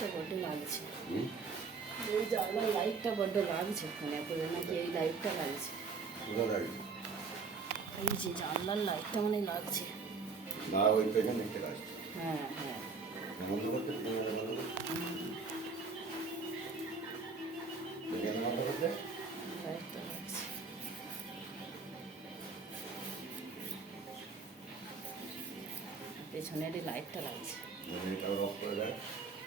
লাইটটা বড্ড লাগছে, এই জানলার লাইটটা বড্ড লাগছে, ফোনে করে নাকি এই লাইটটা লাগছে, এই যে জানলার লাইটটা মানে লাগছে। না ওই পেছনে একটা গাছ। হ্যাঁ হ্যাঁ বন্ধ করতে এখানে বন্ধ করতে লাইটটা লাগছে। পেছনের এই লাইটটা লাগছে এটা অফ করে দেয়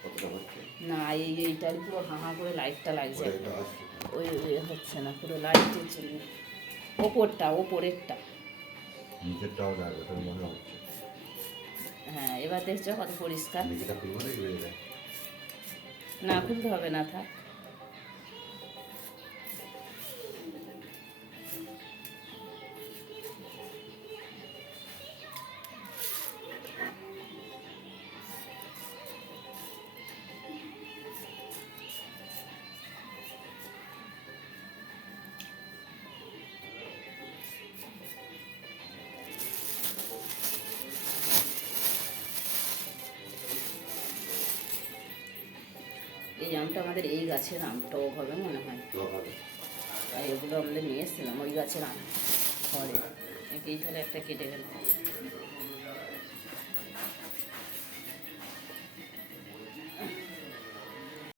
কতটা হচ্ছে না, এইটার পুরো হাঁ করে লাইটটা লাগছে, এটা আসছে ওই হচ্ছে না পুরো লাইটের জন্য। ওপরেরটা নিচেরটাও যায় ওটার মনে হচ্ছে। হ্যাঁ এবার দেখছো কত পরিষ্কার। নিচেটা খুলবো নাকি বেরিয়ে যায়? না খুলতে হবে না, থাক। এই আমটা আমাদের এই গাছের আমটাও হবে মনে হয়, আর এগুলো আমাদের নিয়ে এসেছিলাম ওই গাছের আম ঘরে, এই তাহলে একটা কেটে গেল।